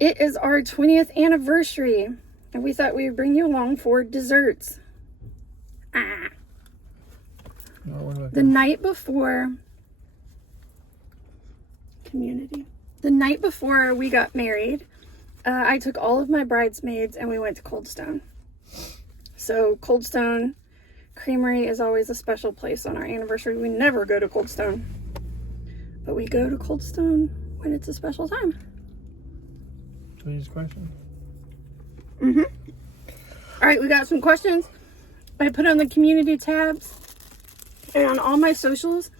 It is our 20th anniversary, and we thought we would bring you along for desserts. The night before the night before we got married, I took all of my bridesmaids and we went to Cold Stone. So Cold Stone Creamery is always a special place on our anniversary. We never go to Cold Stone, but we go to Cold Stone when it's a special time. Please question. All right, we got some questions. I put on the community tabs and on all my socials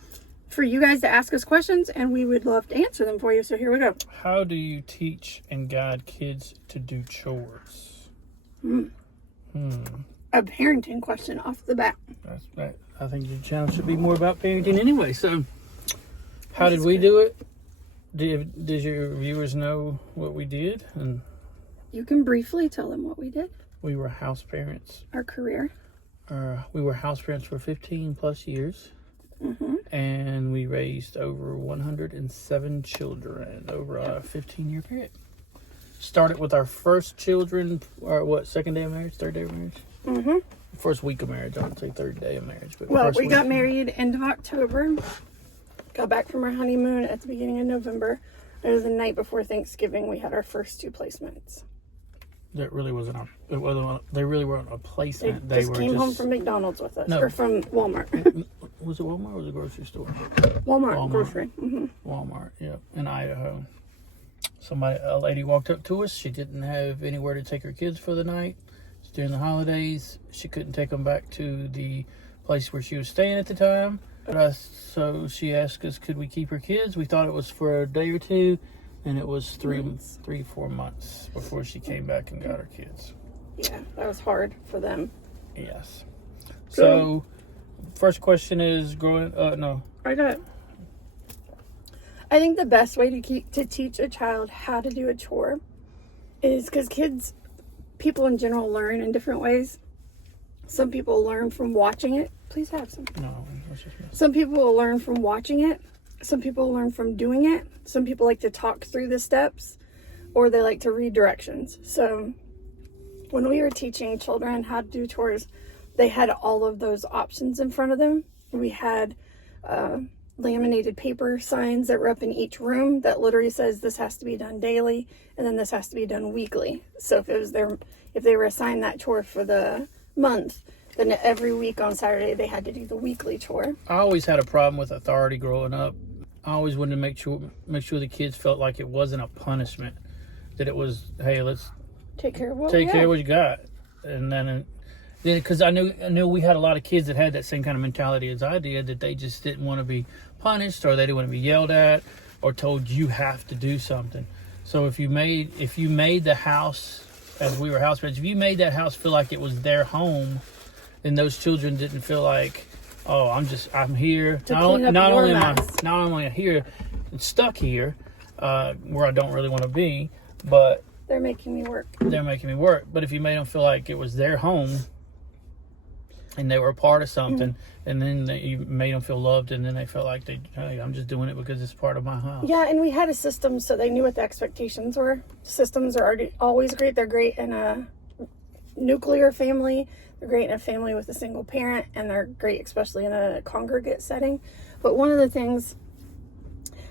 for you guys to ask us questions, and we would love to answer them for you. So here we go. How do you teach and guide kids to do chores? A parenting question off the bat. That's right. I think your channel should be more about parenting anyway. So, how did we do it? Did your viewers know what we did? And You can briefly tell them what we did. we were house parents. Our career. We were house parents for 15 plus years. And we raised over 107 children over a 15-year period. Started with our first children, or second day of marriage, third day of marriage? First week of marriage. I wouldn't say third day of marriage. But Well, first we week. got married end of October. Got back from our honeymoon at the beginning of November. It was the night before Thanksgiving. We had our first 2 placements. That really wasn't they really weren't a placement. They just came home from McDonald's with us. No. Or from Walmart. Was it Walmart or was it a grocery store? Walmart. Grocery. Walmart, yeah, in Idaho. A lady walked up to us. She didn't have anywhere to take her kids for the night. It's during the holidays. She couldn't take them back to the place where she was staying at the time. So she asked us, could we keep her kids? We thought it was for a day or two, and it was 4 months before she came back and got her kids. Yeah, that was hard for them. Yes. So, first question is I think the best way to teach a child how to do a chore is because people in general learn in different ways. Some people learn from watching it. Please have some. No, that's just me. Some people will learn from watching it. Some people learn from doing it. Some people like to talk through the steps, or they like to read directions. So when we were teaching children how to do chores, they had all of those options in front of them. We had laminated paper signs that were up in each room that literally says this has to be done daily, and then this has to be done weekly. So if they were assigned that chore for the month, then every week on Saturday they had to do the weekly chore. I always had a problem with authority growing up. I always wanted to make sure the kids felt like it wasn't a punishment, that it was, hey, let's take care of what you got. And then because I knew we had a lot of kids that had that same kind of mentality as I did, that they just didn't want to be punished, or they didn't want to be yelled at or told you have to do something. So if you made the house, as we were house parents, if you made that house feel like it was their home, then those children didn't feel like, oh, I'm here. Not only am I here and stuck here, where I don't really want to be, but they're making me work. But if you made them feel like it was their home and they were a part of something, and then you made them feel loved, and then they felt like hey, I'm just doing it because it's part of my house. Yeah, and we had a system so they knew what the expectations were. Systems are always great. They're great in a nuclear family. They're great in a family with a single parent, and they're great especially in a congregate setting. But one of the things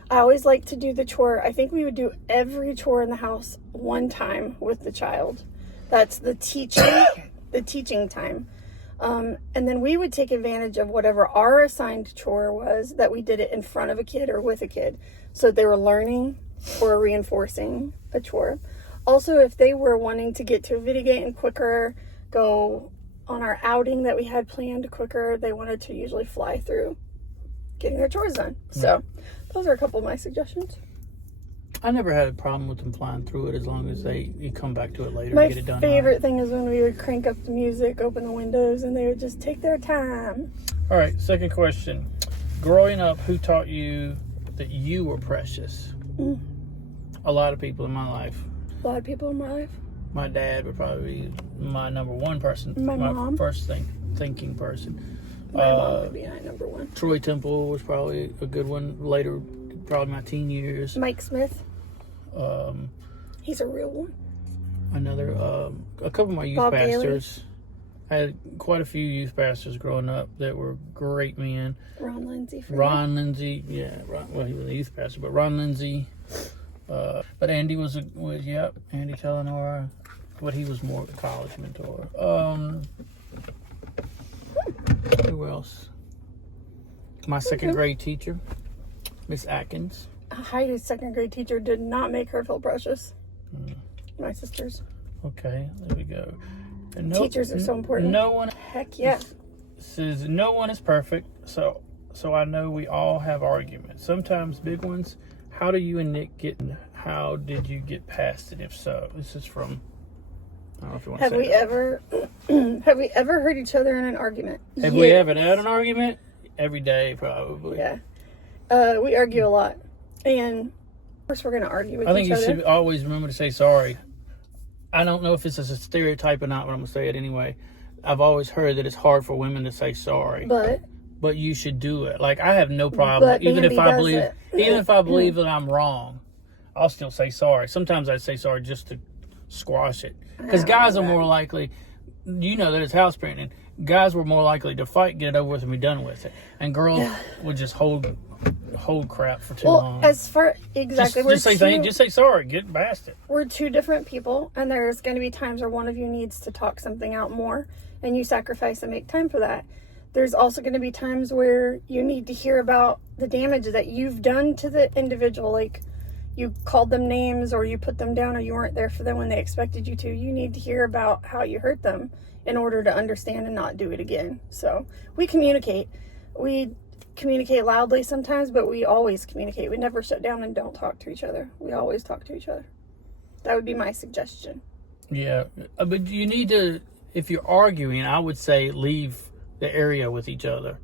I always like to do the chore. I think we would do every chore in the house one time with the child. That's the teaching time. And then we would take advantage of whatever our assigned chore was, that we did it in front of a kid or with a kid. So they were learning or reinforcing a chore. Also, if they were wanting to get to a video game quicker, go on our outing that we had planned quicker, they wanted to usually fly through getting their chores done. So those are a couple of my suggestions. I never had a problem with them flying through it, as long as you come back to it later My and get it done. My favorite thing is when we would crank up the music, open the windows, and they would just take their time. All right, second question. Growing up, who taught you that you were precious? A lot of people in my life. A lot of people in my life. My dad would probably be my number one person. My mom. First thinking person. My mom would be my number one. Troy Temple was probably a good one. Later, probably my teen years. Mike Smith. He's a real one. Another, a couple of my youth Bob Gailey. pastors. I had quite a few youth pastors growing up that were great men. Ron Lindsay. For Ron Lindsay, yeah. Well, he was a youth pastor, but Ron Lindsay. But Andy was Andy Telenora, but he was more of a college mentor. Who else? My second grade teacher, Miss Atkins. Heidi's second grade teacher did not make her feel precious. My sister's. Okay, there we go. And Teachers are so important. No one Heck yeah. says no one is perfect, so I know we all have arguments. Sometimes big ones. How do you and Nick get? How did you get past it? If so, this is from. I don't know if you want to Have say we that. ever have we ever heard each other in an argument? Have we ever had an argument? Every day, probably. Yeah. We argue a lot. And of course we're gonna argue with I think each you other. should always remember to say sorry. I don't know if this is a stereotype or not, but I'm gonna say it anyway. I've always heard that it's hard for women to say sorry, but you should do it. Like, I have no problem, But even Bambi if I does believe, it. even if I believe that I'm wrong, I'll still say sorry. Sometimes I say sorry just to squash it, because guys are more likely. You know that it's house parenting. Guys were more likely to fight, get it over with, and be done with it, and girls would just hold crap for too long. As far exactly, just say sorry, get past it. we're two different people, and there's going to be times where one of you needs to talk something out more, and you sacrifice and make time for that. There's also going to be times where you need to hear about the damage that you've done to the individual, like you called them names or you put them down or you weren't there for them when they expected you to. You need to hear about how you hurt them in order to understand and not do it again. So we communicate. We communicate loudly sometimes, but we always communicate. We never shut down and don't talk to each other. We always talk to each other. That would be my suggestion. Yeah, but you need to, if you're arguing, I would say leave the area with each other.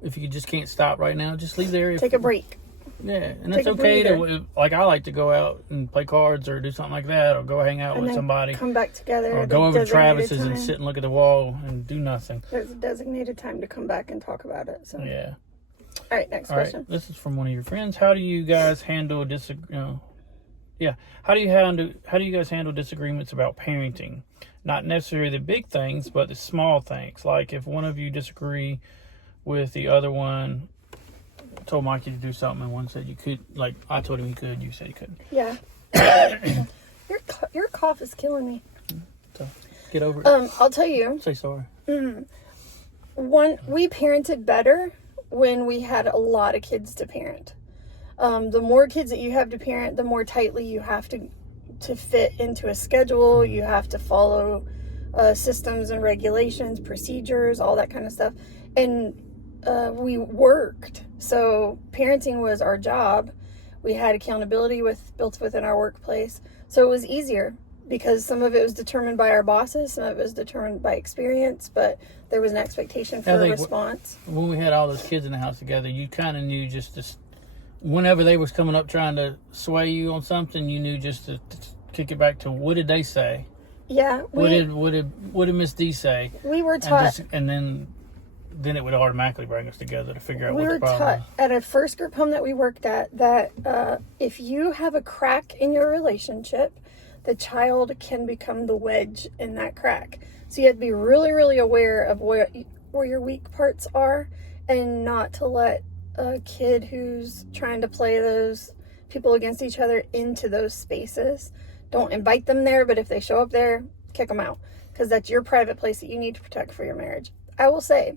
If you just can't stop right now, just leave the area. Take a break. Yeah, and Take it's a okay breather. to, like, I like to go out and play cards or do something like that, or go hang out And with then somebody, come back together. or at go a over to designated Travis's and time. sit and look at the wall and do nothing. There's a designated time to come back and talk about it. So, Yeah. all right, next All right, question. this is from one of your friends. How do you guys handle How do you guys handle disagreements about parenting? Not necessarily the big things, but the small things. Like if one of you disagree with the other one, told Mikey to do something, and one said you could. Like, I told him he could, you said he couldn't. Yeah. Your cough is killing me. So get over it. I'll tell you. Say sorry. We parented better when we had a lot of kids to parent. The more kids that you have to parent, the more tightly you have to fit into a schedule. You have to follow systems and regulations, procedures, all that kind of stuff. And we worked. So parenting was our job. We had accountability built within our workplace. So it was easier because some of it was determined by our bosses, some of it was determined by experience, but there was an expectation for a response. When we had all those kids in the house together, you kind of knew just whenever they was coming up trying to sway you on something, you knew just to kick it back to what did they say? Yeah. What did Miss D say? We were taught. And then it would automatically bring us together to figure out We what were the problem taught was. at a first group home that we worked at that if you have a crack in your relationship, the child can become the wedge in that crack. So you have to be really, really aware of where your weak parts are, and not to let a kid who's trying to play those people against each other into those spaces. Don't invite them there, but if they show up there, kick them out, because that's your private place that you need to protect for your marriage. I will say,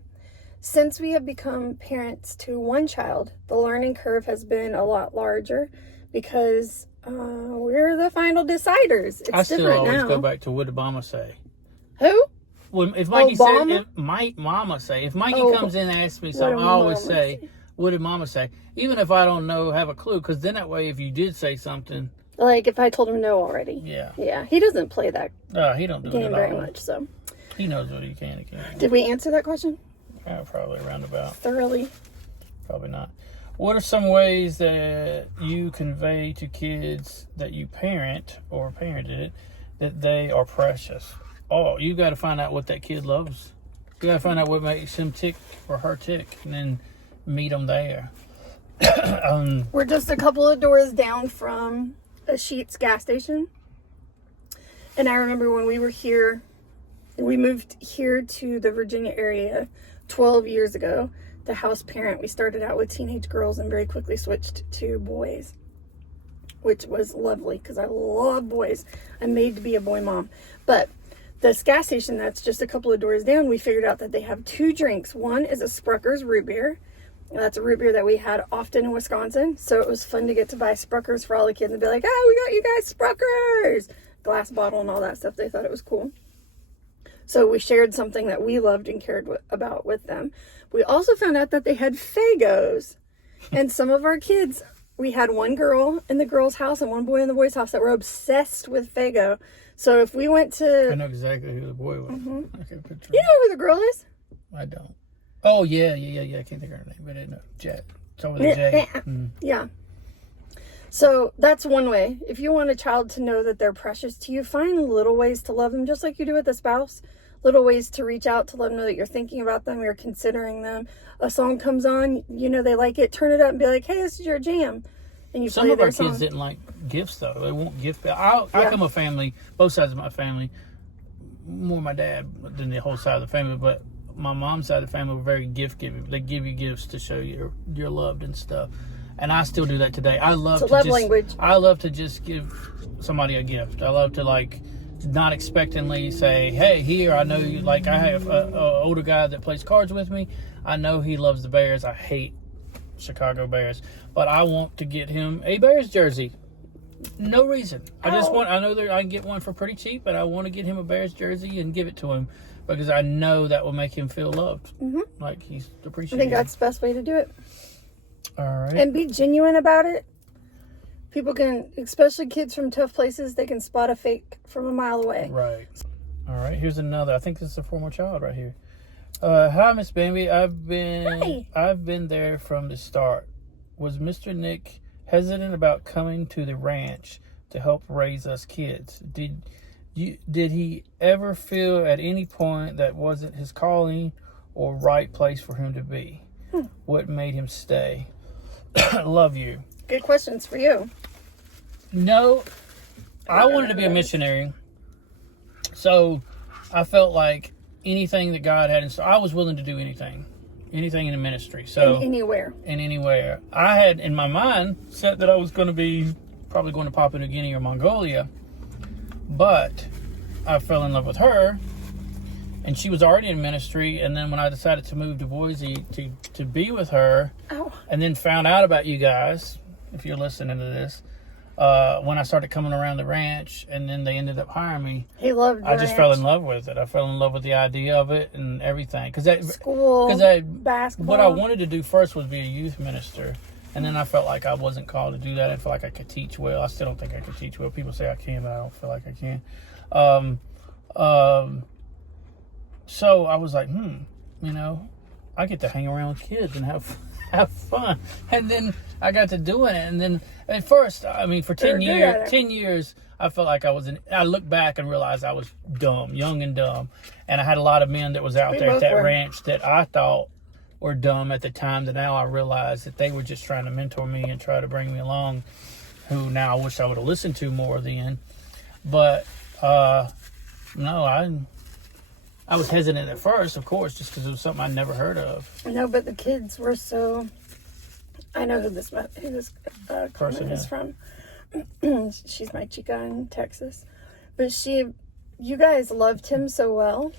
since we have become parents to one child, the learning curve has been a lot larger because we're the final deciders. It's I still different always now. go back to what did Mama say? Who? Well, if Mikey Obama? said, if Mama say, if Mikey comes in and asks me What something, did I always Mama say, what did Mama say? Even if I don't know, have a clue, because then that way, if you did say something, Like if I told him no already. Yeah, he doesn't play that he don't do game it at very all. much. So, He knows what he can and can't. did we answer that question Probably roundabout. thoroughly? Probably not. What are some ways that you convey to kids that you parent or parented that they are precious? Oh, you got to find out what that kid loves. You got to find out what makes him tick or her tick, and then meet them there. We're just a couple of doors down from a Sheetz gas station. And I remember when we were here, we moved here to the Virginia area 12 years ago. The house parent, we started out with teenage girls and very quickly switched to boys, which was lovely because I love boys. I'm made to be a boy mom. But this gas station that's just a couple of doors down, we figured out that they have 2 drinks. One is a Spruckers root beer. And that's a root beer that we had often in Wisconsin. So it was fun to get to buy Spruckers for all the kids and be like, oh, we got you guys Spruckers. Glass bottle and all that stuff. They thought it was cool. So we shared something that we loved and cared about with them. We also found out that they had Fagos. And some of our kids, we had one girl in the girl's house and one boy in the boy's house that were obsessed with Fago. So if we went to... I know exactly who the boy was. Mm-hmm. Okay, picture. You know who the girl is? I don't. Oh, yeah. I can't think of her name, but I didn't know. Jet. It's over the J. Yeah. So that's one way. If you want a child to know that they're precious to you, find little ways to love them, just like you do with a spouse. Little ways to reach out to let them know that you're thinking about them, you're considering them. A song comes on, you know they like it, turn it up and be like, hey, this is your jam. And you Some play of our their song. kids didn't like gifts, though. They won't gift. I come a family, both sides of my family, more my dad than the whole side of the family, but my mom's side of the family were very gift giving. They give you gifts to show you're loved and stuff. And I still do that today. I love It's to a love just, language. I love to just give somebody a gift. I love to not expectantly say, hey, here, I know you, I have a older guy that plays cards with me. I know he loves the Bears. I hate Chicago Bears, but I want to get him a Bears jersey. No reason. I know that I can get one for pretty cheap, but I want to get him a Bears jersey and give it to him because I know that will make him feel loved. Mm-hmm. Like he's I appreciated. think that's the best way to do it. All right. And be genuine about it. People can, especially kids from tough places, they can spot a fake from a mile away. Right. All right. Here's another. I think this is a former child right here. Hi, Miss Bambi. I've been there from the start. Was Mr. Nick hesitant about coming to the ranch to help raise us kids? Did he ever feel at any point that wasn't his calling or right place for him to be? What made him stay? Love you. Good questions for you. No, I wanted to be a missionary. So I felt like anything that God had in store, I was willing to do anything in the ministry. So anywhere. I had in my mind set that I was going to be probably going to Papua New Guinea or Mongolia, but I fell in love with her, and she was already in ministry. And then when I decided to move to Boise to be with her, and then found out about you guys, if you're listening to this, when I started coming around the ranch, and then they ended up hiring me. He loved the I just ranch. fell in love with it. I fell in love with the idea of it and everything. School, basketball. What I wanted to do first was be a youth minister. And then I felt like I wasn't called to do that. I felt like I could teach well. I still don't think I could teach well. People say I can, but I don't feel like I can. So I was like, I get to hang around with kids and have fun. And then I got to doing it. And then at first, for 10 years, I felt like I looked back and realized I was young and dumb. And I had a lot of men that was out there at that ranch that I thought were dumb at the time, that now I realize that they were just trying to mentor me and try to bring me along, who now I wish I would have listened to more then. But, no, I was hesitant at first, of course, just because it was something I'd never heard of. No, but the kids were so... I know who this person is from. She's my chica in Texas. But you guys loved him so well.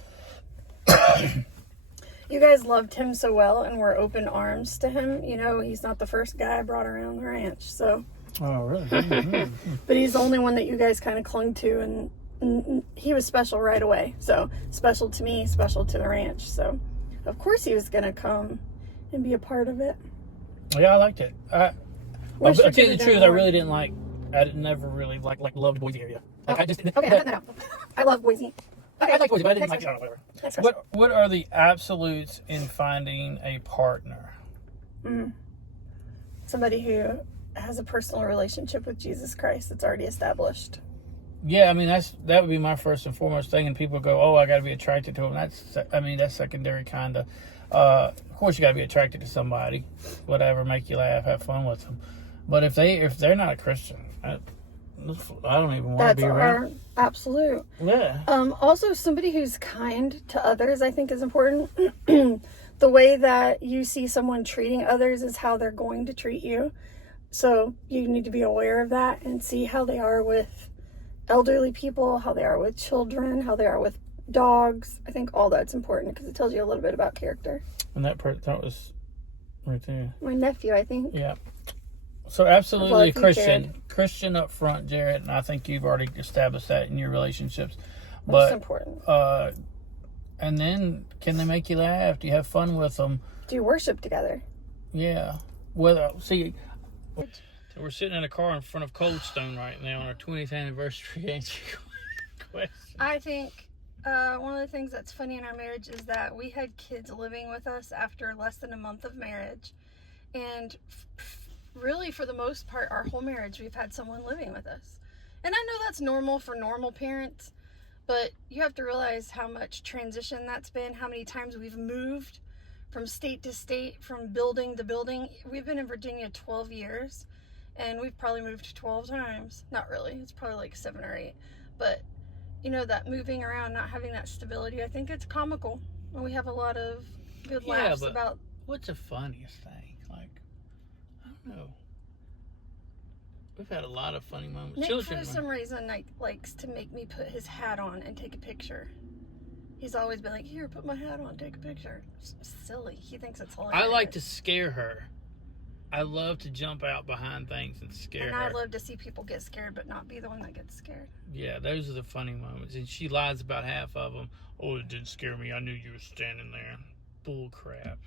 You guys loved him so well and were open arms to him. He's not the first guy I brought around the ranch, so... Oh, really? But he's the only one that you guys kind of clung to, and he was special right away. So special to me, special to the ranch. So of course he was going to come and be a part of it. Yeah, I liked it. I'll tell you the truth, I never really loved Boise area. I just didn't. Okay, no. I love Boise. Okay. I like Boise, but I didn't like it. Whatever. Next question. What are the absolutes in finding a partner? Somebody who has a personal relationship with Jesus Christ that's already established. Yeah, that would be my first and foremost thing. And people go, "Oh, I got to be attracted to him." That's secondary kind of. Of course, you got to be attracted to somebody, whatever, make you laugh, have fun with them. But if they're not a Christian, I don't even want to That's be around. our absolute. Yeah. Also, somebody who's kind to others, I think, is important. The way that you see someone treating others is how they're going to treat you. So you need to be aware of that and see how they are with elderly people, how they are with children, how they are with dogs. I think all that's important because it tells you a little bit about character. And that was right there. My nephew, I think. Yeah. So absolutely Well, if you Christian up front, Jared, and I think you've already established that in your relationships. That's But important. and then can they make you laugh? Do you have fun with them? Do you worship together? Yeah. Well, see, so we're sitting in a car in front of Cold Stone right now on our 20th anniversary. Answer your question. I think one of the things that's funny in our marriage is that we had kids living with us after less than a month of marriage. And really, for the most part, our whole marriage, we've had someone living with us. And I know that's normal for normal parents, but you have to realize how much transition that's been, how many times we've moved from state to state, from building to building. We've been in Virginia 12 years, and we've probably moved 12 times. Not really, it's probably like 7 or 8. But, you know, that moving around, not having that stability, I think it's comical. And we have a lot of good laughs about... What's the funniest thing? Like, I don't know. We've had a lot of funny moments. Nick, Children, for some reason, likes to make me put his hat on and take a picture. He's always been like, here, put my hat on, take a picture. It's silly. He thinks it's hilarious. I like to scare her. I love to jump out behind things and scare her. And I love to see people get scared, but not be the one that gets scared. Yeah, those are the funny moments. And she lies about half of them. Oh, it didn't scare me. I knew you were standing there. Bull crap.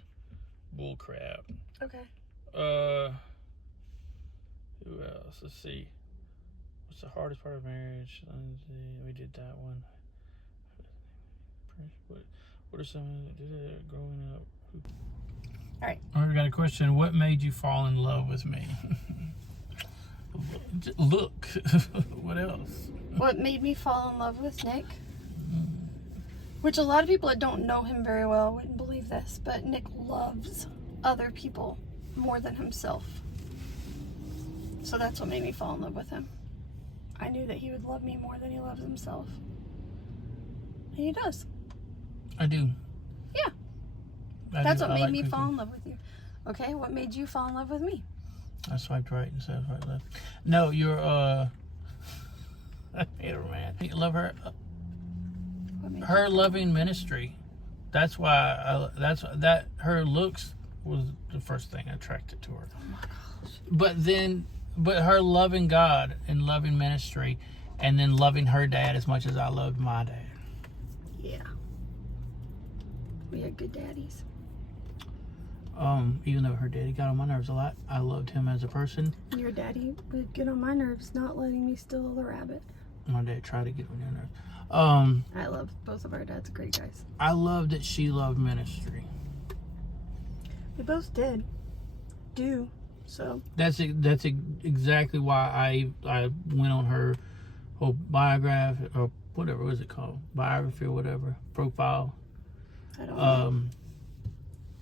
Bull crap. Okay. Who else? Let's see. What's the hardest part of marriage? We did that one. What are some growing up? All right. We got a question. What made you fall in love with me? Look. What else? What made me fall in love with Nick? Which a lot of people that don't know him very well wouldn't believe this, but Nick loves other people more than himself. So that's what made me fall in love with him. I knew that he would love me more than he loves himself. And he does. I do. Yeah. That's what made me fall in love with you. Okay, what made you fall in love with me? I swiped right instead of right left. No, you're I made her mad. You love her. Her loving ministry. That's why her looks was the first thing attracted to her. Oh my gosh. But her loving God and loving ministry, and then loving her dad as much as I loved my dad. Yeah. We had good daddies. Even though her daddy got on my nerves a lot, I loved him as a person. Your daddy would get on my nerves not letting me steal the rabbit. My dad tried to get on your nerves. I love both of our dads, great guys. I love that she loved ministry. We both did. Do. So That's exactly why I went on her whole biography, or whatever was it called, biography or whatever, profile. I don't know.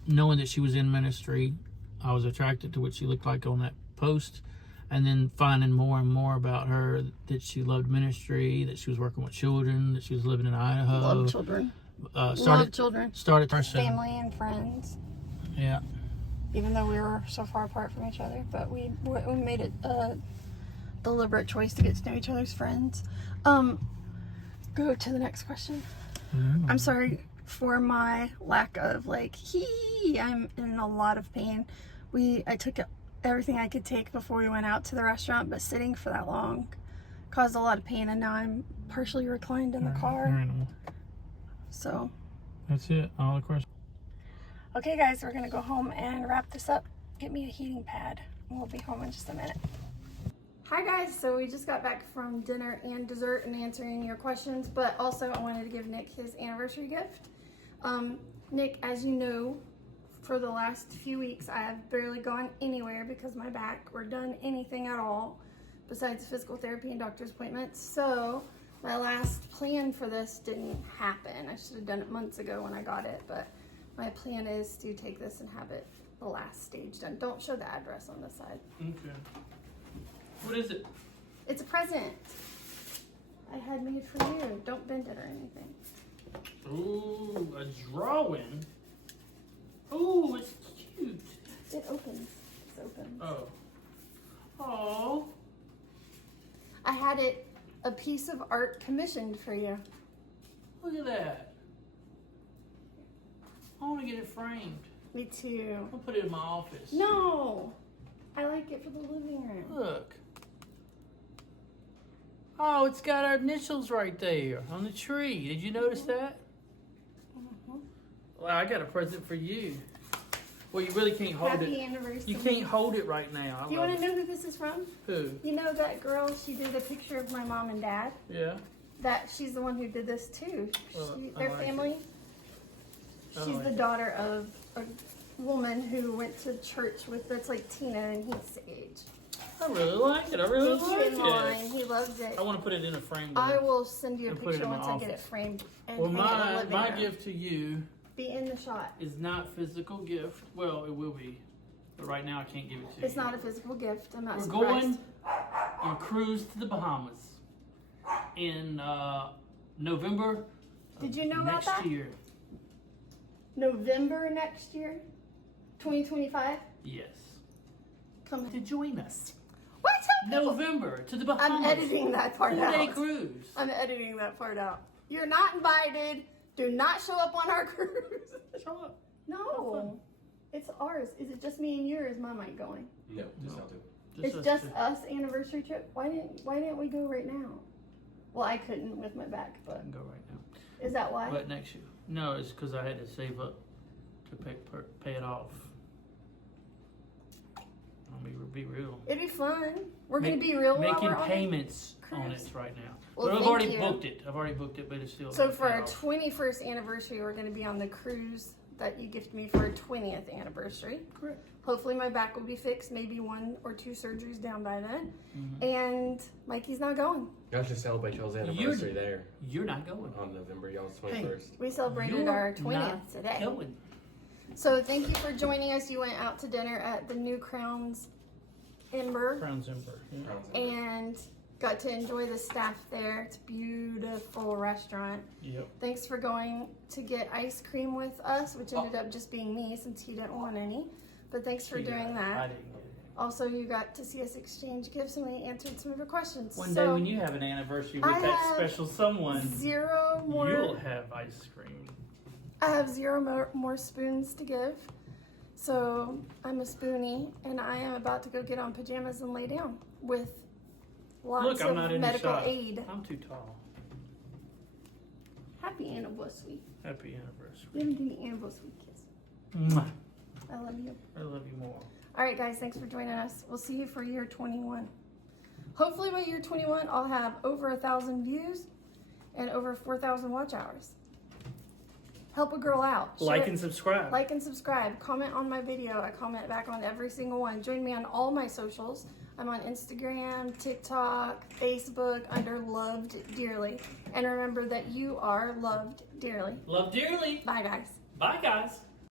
Knowing that she was in ministry, I was attracted to what she looked like on that post, and then finding more and more about her, that she loved ministry, that she was working with children, that she was living in Idaho. Love children. Love children. Started person. Family and friends. Yeah. Even though we were so far apart from each other, but we made it a deliberate choice to get to know each other's friends. Go to the next question. Mm-hmm. I'm sorry for my lack of I'm in a lot of pain. I took everything I could take before we went out to the restaurant, but sitting for that long caused a lot of pain, and now I'm partially reclined in the car. So that's it. All the questions. Okay guys, we're gonna go home and wrap this up. Get me a heating pad and we'll be home in just a minute. Hi guys, so we just got back from dinner and dessert and answering your questions, but also I wanted to give Nick his anniversary gift. Nick, as you know, for the last few weeks I have barely gone anywhere because my back, or done anything at all besides physical therapy and doctor's appointments. So my last plan for this didn't happen. I should have done it months ago when I got it, but my plan is to take this and have it the last stage done. Don't show the address on the side. Okay. What is it? It's a present I had made for you. Don't bend it or anything. Ooh, a drawing. Ooh, it's cute. It opens. It's open. Oh. Oh. I had a piece of art commissioned for you. Look at that. I want to get it framed. Me too. I'll put it in my office. No! I like it for the living room. Look. Oh, it's got our initials right there on the tree. Did you notice that? Mhm. Well, I got a present for you. Well, you really can't hold Happy it. anniversary. You can't hold it right now. Do you want to know who this is from? Who? You know that girl, she did a picture of my mom and dad? Yeah. That she's the one who did this too. Well, Their I like family. it. I She's like the it. daughter of a woman who went to church with, that's like Tina and he's age. I really like it. I really Thank you in like line. it. He loves it. I want to put it in a frame. I will send you a and put it picture in my once I get it office. framed and Well, hang it in the my living my room. gift to you Be in the shot. is not physical gift. Well, it will be, but right now I can't give it to you. It's not a physical gift. I'm not We're surprised. going on a cruise to the Bahamas in November. Did you know about next that? year? November next year, 2025. Yes. Come To join us. What? November to the Bahamas. I'm editing that part 4-day out. cruise. I'm editing that part out. You're not invited. Do not show up on our cruise. Show up. No, it's ours. Is it just me and you, or is my mic going? No, just not to. It's us just two. us anniversary trip. Why didn't we go right now? Well, I couldn't with my back, I but can go right now. is that why? But next year. No, it's because I had to save up to pay it off. I mean, be real. It'd be fun. We're Make- gonna be real while Making we're on it. payments on cruise. it right now. Well, but I've thank already you. booked it. I've already booked it, but it's still. So for paid our off. 21st anniversary, we're gonna be on the cruise that you gifted me for our 20th anniversary. Correct. Hopefully my back will be fixed, maybe 1 or 2 surgeries down by then. Mm-hmm. And Mikey's not going. Y'all should celebrate y'all's You're- anniversary there You're not going. on November y'all's 21st. We celebrated You're our 20th not today. Going. So thank you for joining us. You went out to dinner at the New Crowns Ember Crown's Ember. Yeah. Crowns. and got to enjoy the staff there. It's a beautiful restaurant. Yep. Thanks for going to get ice cream with us, which ended up just being me since he didn't want any. But thanks for She got doing it. that. I didn't get it. Also, you got to see us exchange gifts and we answered some of your questions. One so day when you have an anniversary with I that have special someone, zero more. you'll have ice cream. I have zero more spoons to give. So I'm a spoonie and I am about to go get on pajamas and lay down with lots Look, I'm of not in the medical shot. aid. I'm too tall. Happy anniversary. Happy anniversary. You haven't given me anniversary kiss. Mwah. I love you. I love you more. All right, guys, thanks for joining us. We'll see you for year 21. Hopefully by year 21, I'll have over 1,000 views and over 4,000 watch hours. Help a girl out. Share Like it. and subscribe. Like and subscribe. Comment on my video. I comment back on every single one. Join me on all my socials. I'm on Instagram, TikTok, Facebook under Loved Dearly. And remember that you are loved dearly. Love dearly. Bye, guys. Bye, guys.